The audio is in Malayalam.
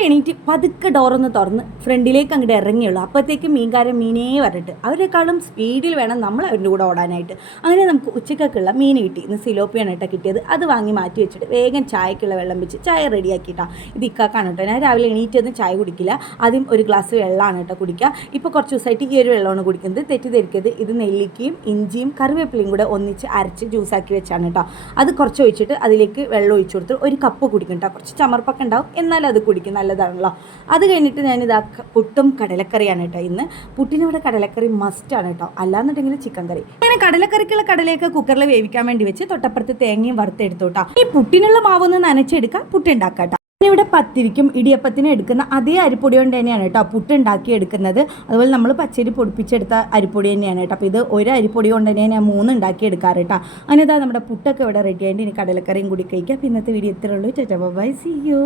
രാവിലെ എണീറ്റ് പതുക്കെ ഡോറൊന്ന് തുറന്ന് ഫ്രണ്ടിലേക്ക് അങ്ങോട്ട് ഇറങ്ങിയുള്ളൂ. അപ്പോഴത്തേക്ക് മീൻകാരൻ മീനേ പറഞ്ഞിട്ട് അവരെക്കാളും സ്പീഡിൽ വേണം നമ്മൾ അവരുടെ കൂടെ ഓടാനായിട്ട്. അങ്ങനെ നമുക്ക് ഉച്ചക്കൊക്കെയുള്ള മീൻ കിട്ടി. ഇന്ന് സിലോപ്പിയാണ് കേട്ടോ കിട്ടിയത്. അത് വാങ്ങി മാറ്റി വെച്ചിട്ട് വേഗം ചായക്കുള്ള വെള്ളം വെച്ച് ചായ റെഡിയാക്കിയിട്ടാണ്. ഇത് ഇക്കാക്കാണ് കേട്ടോ. ഞാൻ രാവിലെ എണീറ്റൊന്നും ചായ കുടിക്കില്ല. ആദ്യം ഒരു ഗ്ലാസ് വെള്ളമാണ് കേട്ടോ കുടിക്കുക. ഇപ്പോൾ കുറച്ച് ദിവസമായിട്ട് ഈ ഒരു വെള്ളമാണ് കുടിക്കുന്നത്. തെറ്റിദ്ധരിക്കരുത്. ഇത് നെല്ലിക്കയും ഇഞ്ചിയും കറിവേപ്പിലയും കൂടെ ഒന്നിച്ച് അരച്ച് ജ്യൂസാക്കി വെച്ചാണ് കേട്ടോ. അത് കുറച്ച് ഒഴിച്ചിട്ട് അതിലേക്ക് വെള്ളം ഒഴിച്ചു കൊടുത്ത് ഒരു കപ്പ് കുടിക്കും കേട്ടോ. കുറച്ച് ചമർപ്പൊക്കെ ഉണ്ടാവും, എന്നാലും അത് കുടിക്കും, നല്ലതാണല്ലോ. അത് കഴിഞ്ഞിട്ട് ഞാനിതാ പുട്ടും കടലക്കറിയാണ് കേട്ടോ. ഇന്ന് പുട്ടിനിവിടെ കടലക്കറി മസ്റ്റാണ് കേട്ടോ, അല്ലാന്നുണ്ടെങ്കിൽ ചിക്കൻ കറി. അങ്ങനെ കടലക്കറിക്കുള്ള കടലയൊക്കെ കുക്കറിൽ വേവിക്കാൻ വേണ്ടി വെച്ച് തൊട്ടപ്പുറത്ത് തേങ്ങയും വറുത്തെടുത്തു കേട്ടോ. ഈ പുട്ടിനുള്ള മാവൊന്ന് നനച്ചെടുക്കാം, പുട്ടുണ്ടാക്കാം കേട്ടോ. ഇവിടെ പത്തിരിക്കും ഇടിയപ്പത്തിനും എടുക്കുന്ന അതേ അരിപ്പൊടി കൊണ്ട് തന്നെയാണ് കേട്ടോ പുട്ട് ഉണ്ടാക്കി എടുക്കുന്നത്. അതുപോലെ നമ്മൾ പച്ചരി പൊടിപ്പിച്ചെടുത്ത അരിപ്പൊടി തന്നെയാണ് കേട്ടോ. അപ്പോൾ ഇത് ഒരു അരിപ്പൊടി കൊണ്ട് തന്നെ ഞാൻ 3 ഉണ്ടാക്കി എടുക്കാറ് കേട്ടോ. അങ്ങനെ ഇതാ നമ്മുടെ പുട്ടൊക്കെ ഇവിടെ റെഡി ആയിട്ട് ഇനി കടലക്കറിയും കൂടി കഴിക്കാം. അപ്പോൾ ഇന്നത്തെ വീഡിയോ ഇത്രയുള്ളൂ. Bye, see U.